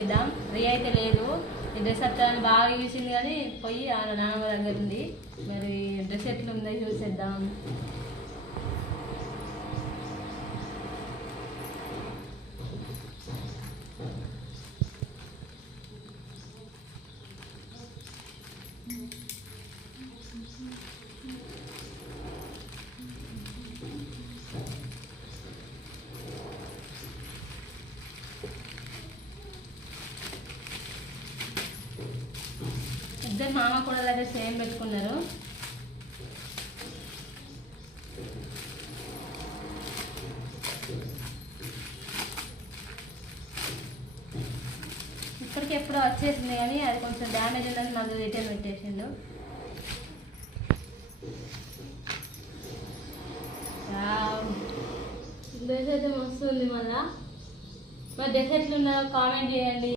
చేద్దాం. రియా అయితే లేదు, ఈ డ్రెస్ అట్లని బాగా చూసింది కానీ పోయి వాళ్ళ నాన్నమ్మ దగ్గర ఉంది. మరి డ్రెస్ ఎట్లా ఉందో చూసేద్దాం. ఇద్దరు మామ కూడా అయితే సేమ్ పెట్టుకున్నారు. ఇప్పటికి ఎప్పుడో వచ్చేసింది కానీ అది కొంచెం డ్యామేజ్ ఉందని మళ్ళీ రిటర్న్ పెట్టేసిండు. డ్రెస్ అయితే మస్తు ఉంది. మళ్ళీ మరి డ్రెస్ ఎట్లున్నారో కామెంట్ చేయండి.